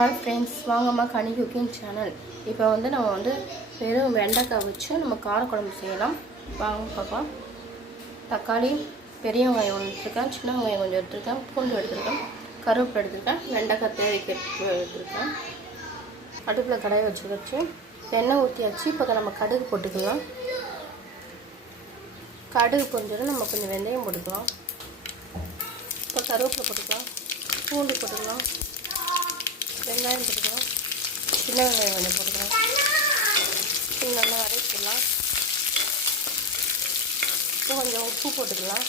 Hi friends வாங்கம்மா கனி cooking channel இப்போ வந்து நம்ம வந்து வெறும் வெண்டைக்காய் வச்சு நம்ம காரக்குழம்பு செய்யலாம். வாங்க பார்க்கலாம் தக்காளி பெரிய வெங்காயம் ஒன்று எடுத்துருக்கேன் சின்ன வெங்காயம் கொஞ்சம் எடுத்துருக்கேன் பூண்டு எடுத்துருக்கேன் கருவேப்பிலை எடுத்துருக்கேன் வெண்டைக்காய் தேவைக்கு எடுத்துருக்கேன். அடுப்பில் கடாயை வச்சு வச்சு எண்ணெய் ஊற்றியாச்சு இப்போ நம்ம கடுகு போட்டுக்கலாம். கடுகு கொஞ்சம் நம்ம கொஞ்சம் வெந்தயம் போட்டுக்கலாம். இப்போ கருவேப்பிலை போட்டுக்கலாம். பூண்டு போட்டுக்கலாம். வெங்காயம் போட்டுக்கலாம். சின்ன வெங்காயம் கொஞ்சம் போட்டுக்கலாம். இது நல்லா வதக்கிடலாம் இப்போ கொஞ்சம் உப்பு போட்டுக்கலாம்.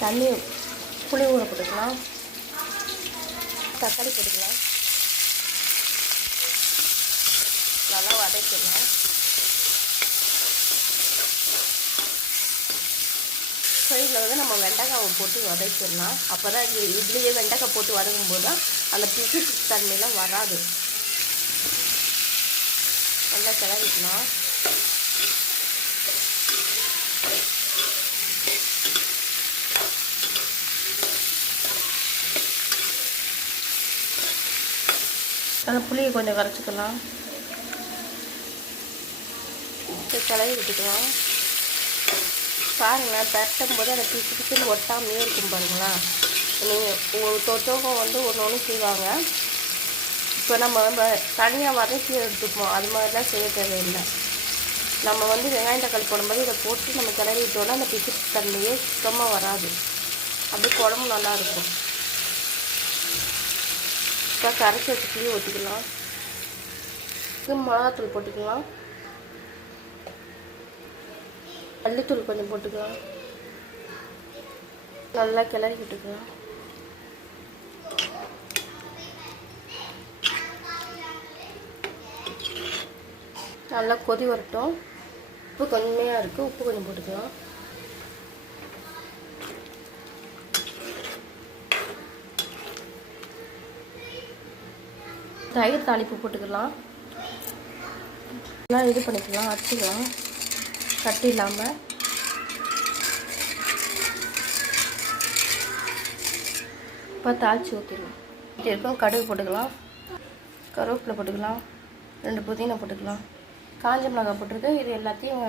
தண்ணி புளி ஊற போட்டுக்கலாம். தக்காளி போட்டுக்கலாம். நல்லா வதக்கிடலாம். சைடில் வந்து நம்ம வெண்டைக்காவை போட்டு வதக்கிடலாம். அப்போ தான் இது இதுலேயே வெண்டைக்காய் போட்டு வதக்கும் போது தான் அந்த பிசு தன்மையெல்லாம் வராது. நல்லா கிளறிக்கலாம். அந்த புளியை கொஞ்சம் கரைச்சிக்கலாம். இதை கிளறி விட்டுக்கலாம். பாருங்களேன் தட்டும் போது அதை பிச்சு பிச்சுன்னு ஒட்டாமே இருக்கும் பாருங்களா? நீங்கள் தொட்டோகம் தொட்டவங்க வந்து ஒன்று ஒன்று செய்வாங்க. இப்போ நம்ம நம்ம தனியாக வதக்கி எடுத்துப்போம். அது மாதிரிலாம் செய்ய தேவையில்லை. நம்ம வந்து வெங்காயம் தக்காளி போடும்போது இதை போட்டு நம்ம கிளறி அந்த பிச்சு தன்மையே சுத்தமாக வராது. அப்படியே குழம்பு நல்லா இருக்கும். இப்போ கரைச்சி வச்சு புளி ஊற்றிக்கலாம் மிளகாத்தூள் போட்டுக்கலாம். மல்லித்தூள் கொஞ்சம் போட்டுக்கலாம். நல்லா கிளறி விட்டுக்கலாம் நல்லா கொதி வரட்டும். உப்பு கொஞ்சமையாக இருக்குது உப்பு கொஞ்சம் போட்டுக்கலாம். தயிர் தாளிப்பு போட்டுக்கலாம். நல்லா இது பண்ணிக்கலாம் அரைச்சிக்கலாம். கட்டி இல்லாமல் இப்போ தாளித்து ஊற்றிடலாம் இருக்கும் கடுகு போட்டுக்கலாம். கருவேப்பிலை போட்டுக்கலாம். ரெண்டு புதினா போட்டுக்கலாம். காஞ்ச மிளகாய் போட்டுருக்கு. இது எல்லாத்தையும்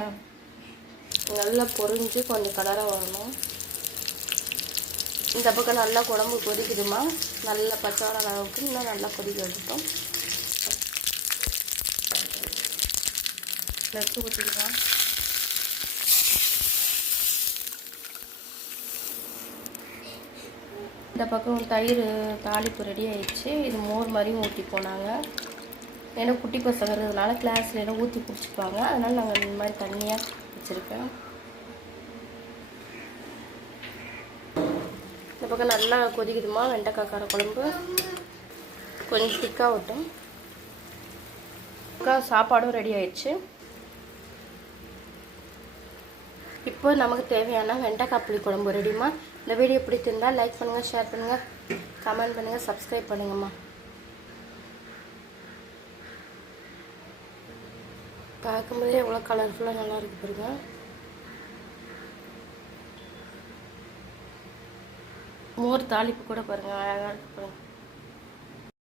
நல்லா பொரிஞ்சு கொஞ்சம் கலராக வரணும். இந்த பக்கம் நல்லா குழம்பு கொதிக்குதுமா? நல்லா பச்சை வர அளவுக்கு இன்னும் நல்லா கொதிக்க எடுத்தோம் எடுத்து ஊற்றிக்கலாம் இந்த பக்கம் தயிர் தாளிப்பு ரெடி ஆயிடுச்சு. இது மோர் மாதிரியும் ஊற்றி போனாங்க. ஏன்னா குட்டி பசங்க இருக்கிறதுனால கிளாஸில் எல்லாம் ஊற்றி குடிச்சுப்பாங்க அதனால் நாங்கள் இந்த மாதிரி தண்ணியாக வச்சுருக்கேன் இந்த பக்கம் நல்லா கொதிக்குதுமா வெண்டைக்காய் கார குழம்பு கொஞ்சம் திக்காக விட்டோம் சாப்பாடும் ரெடி ஆயிடுச்சு. இப்போ நமக்கு தேவையான வெண்டைக்காய் புளி குழம்பு ரெடிமா இந்த வீடியோ பிடித்திருந்தால் லைக் பண்ணுங்கள் ஷேர் பண்ணுங்கள் கமெண்ட் பண்ணுங்கள் சப்ஸ்கிரைப் பண்ணுங்கம்மா. பார்க்கும்போதே எவ்வளோ கலர்ஃபுல்லாக நல்லா இருக்கு பாருங்க. மோர் தாளிப்பு கூட பாருங்கள் அழகாக இருக்கு பாருங்கள்